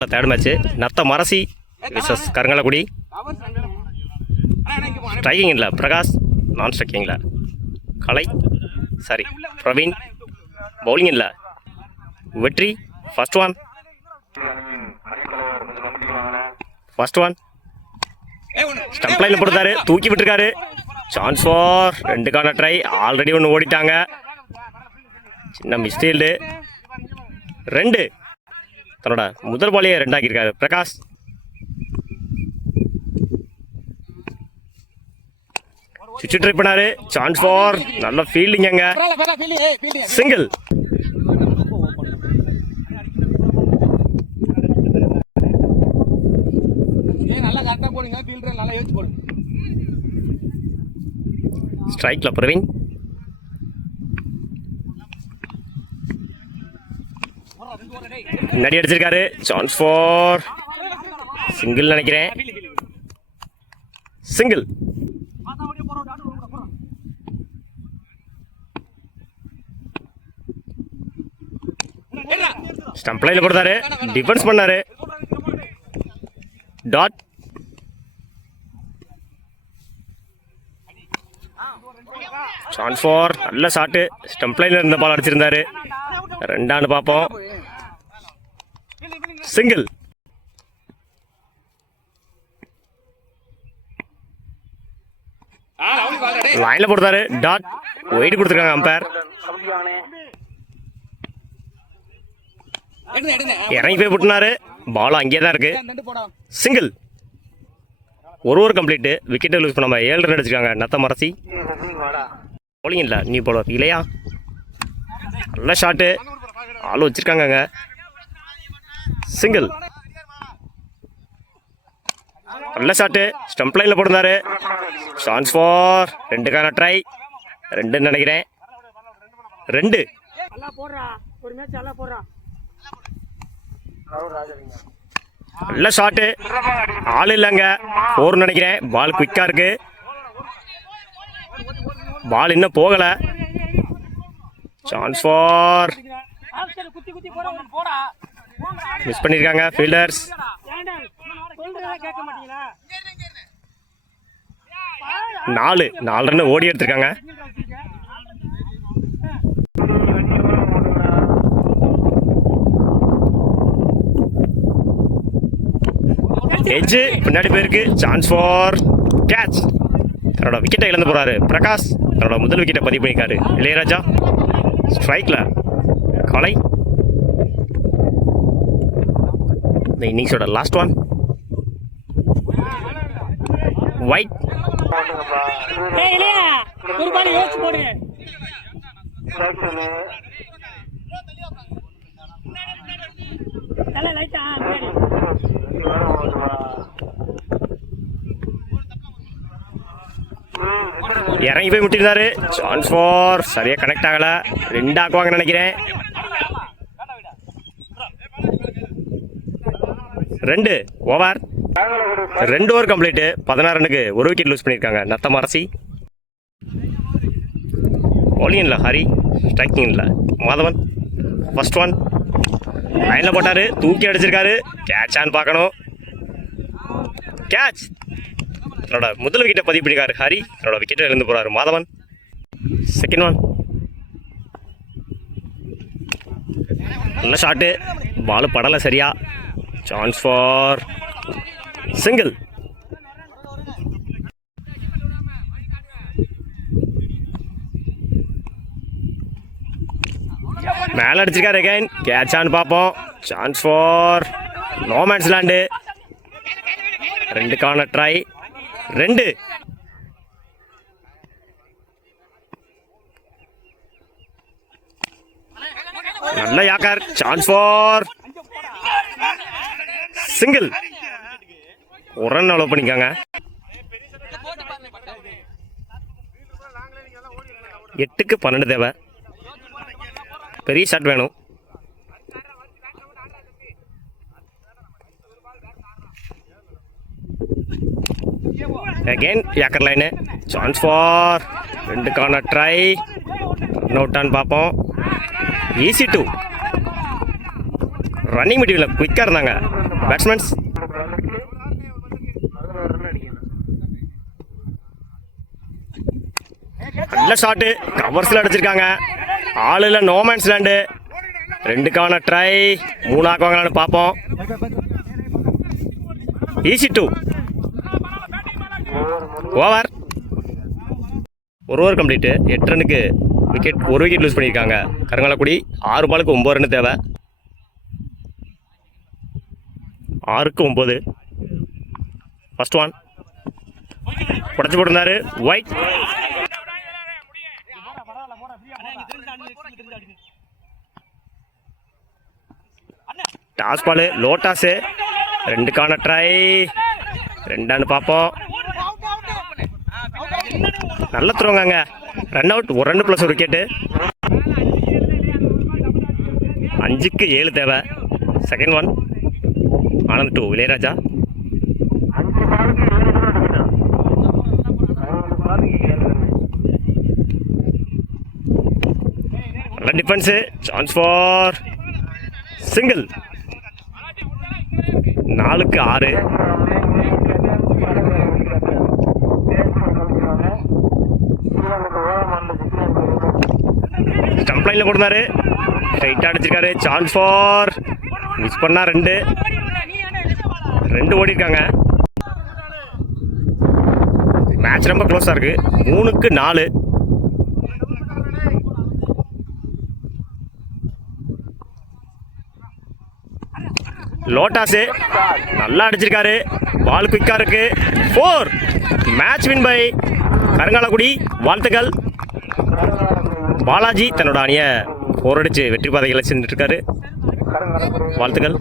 Third match நத்த மரசி versus Karungalakudi. Striking இல்லை பிரகாஷ், நான் ஸ்ட்ரைக்கிங்கில் கலை சாரி பிரவீன், பவுலிங் இல்லை வெற்றி. ஃபர்ஸ்ட் ஒன் ஸ்டம்ப் லைனில் போட்டுருக்காரு, தூக்கி விட்டுருக்காரு. சான்ஸ் ஃபார் ரெண்டுக்கான ட்ரை. ஆல்ரெடி ஒன்று ஓடிட்டாங்க, சின்ன மிஸ்டேல்டு. ரெண்டு தன்னோட முதல் பாலையே ரெண்டாக்கியிருக்காரு பிரகாஷ். சுவிட்ச் ட்ரை பண்ணாரு. சான்ஸ் ஃபார் நல்ல ஃபீல்டிங், அங்க சிங்கிள். ஸ்ட்ரைக்ல பிரவீன். முன்னாடி அடிச்சிருக்காரு. சான்ஸ் ஃபார் சிங்கிள் நினைக்கிறேன். சிங்கிள். ஸ்டம்ப் லைன்ல போட்டாரு, டிஃபென்ஸ் பண்ணாரு. டாட். சான்ஸ் ஃபார் நல்ல ஷாட்டு. ஸ்டம்ப் லைன்ல இருந்த பால் அடிச்சிருந்தாரு. ரெண்டாண்டு பார்ப்போம். சிங்கிள். லைன்ல போட்டாரு. டாட். ஒயிட் கொடுத்துருக்காங்க அம்பையர். இறங்கி போய் போட்டுனாரு. பால் அங்கேயே தான் இருக்கு. சிங்கிள். ஒரு கம்ப்ளீட்டு. விக்கெட்டை லூஸ் பண்ணாம 7 ரன் அடிச்சிருக்காங்க நத்த மரசி. பவுலிங் இல்லை, நீ பவுலர் இல்லையா? நல்ல ஷாட்டு. ஆள் வச்சிருக்காங்க. சிங்கிள். நல்ல ஷாட்டு. ஸ்டம்ப் லைன்ல போட்டிருந்தாரு. சான்ஸ் ஃபார் ரெண்டுக்கான ட்ரை. ரெண்டுன்னு நினைக்கிறேன். ரெண்டு. நல்ல ஷாட்டு. ஆள் இல்லைங்க. 4 நினைக்கிறேன். பால் குயிக்கா இருக்கு. பால் இன்னும் போகல. சான்ஸ் ஃபார் மிஸ் பண்ணிருக்காங்க ஃபீல்டர்ஸ். 4 ரன் ஓடி எடுத்திருக்காங்க. எட்ஜ் பின்னாடி போயிருக்கு. Chance for catch. தன்னோட விக்கெட்டை இழந்து போறாரு பிரகாஷ். தன்னோட முதல் விக்கெட்டை பதிவு பண்ணிருக்காரு இளையராஜா. ஸ்ட்ரைக்ல கலை. இந்த இன்னிங்ஸோட லாஸ்ட் ஒன். ஒயிட். இறங்கி போய் விட்டுருந்தாரு. சான்ஸ் ஃபார் சரியா கனெக்ட் ஆகல. 2 ஆக்குவாங்கன்னு நினைக்கிறேன். 2 ஓவர். 2 over complete. 16 ரன்னுக்கு 1 விக்கெட் லூஸ் பண்ணியிருக்காங்க நத்த மரசி. பவுலிங் இல்லை ஹரி, ஸ்ட்ரைக்கிங் இல்லை மாதவன். ஃபர்ஸ்ட் ஒன் லைனில் போட்டாரு, தூக்கி அடிச்சிருக்காரு. கேட்சான்னு பார்க்கணும். கேட்ச். தன்னோட முதல் விக்கெட்டை பதிவு பண்ணிருக்காரு ஹரி. தன்னோட விக்கெட்டை இழந்து போறாரு மாதவன். Second one. நல்ல ஷாட்டு. பால் படலை சரியா. Chance for single. மேலே அடிச்சிருக்காரு அகைன். கேட்சான்னு பார்ப்போம். Chance for no man's land. 2க்கான ட்ரை. 2. நல்ல யாக்கர். Chance for single. ஒரு ரன் அலோவ் பண்ணிக்காங்க. 8க்கு 12 தேவை. பெரிய ஷாட் வேணும். Again yorker line. Chance for 2க்கான ட்ரை. ரன் அவுட்டான்னு பார்ப்போம். ஈஸி 2. ரன்னிங் மெட்டீரியல் குயிக்காக இருந்தாங்க. பேட்ஸ்மேன்ஸ் நல்ல ஷாட்டு, கவர்ஸில் அடிச்சிருக்காங்க. ஆளில் நோமேன்ஸ் லேண்டு. 2க்கான ட்ரை, 3 ஆக்குவாங்களான்னு பார்ப்போம். Easy 2 over. ஒரு ஓவர் கம்ப்ளீட்டு. 8 ரனுக்கு விக்கெட், 1 விக்கெட் லூஸ் பண்ணியிருக்காங்க கருங்காலக்குடி. 6 பாலுக்கு 9 ரன் தேவை. 6க்கு 9. ஃபர்ஸ்ட் ஒன் உடச்சி போட்டிருந்தாரு. Wide. Toss ball, low toss. 2க்கான ட்ரை, 2 பார்ப்போம். நல்ல த்ரோங்க. Run out, 1 run plus 1 wicket. 5க்கு 7 தேவை. Second one. ஆனந்த் 2 இளையராஜா. நல்ல டிஃபென்ஸு. Chance for single. 4க்கு 6. ஸ்டம்ப் லைனில் போடுறாரு. ரைட்டாக அடிச்சிருக்காரு. சான்ஸ் ஃபார் மிஸ் பண்ணா 2 ஓடி இருக்காங்க. மேட்ச் ரொம்ப க்ளோஸாக இருக்கு. 3க்கு 4. லோட்டாஸு நல்லா அடிச்சிருக்காரு. பால் குயிக்காக இருக்கு. 4. Match win by Karungalakkudi. வாழ்த்துக்கள். பாலாஜி தன்னோட அணியை 4 அடிச்சு வெற்றி பாதைகளை செஞ்சுட்டு இருக்காரு. வாழ்த்துக்கள்.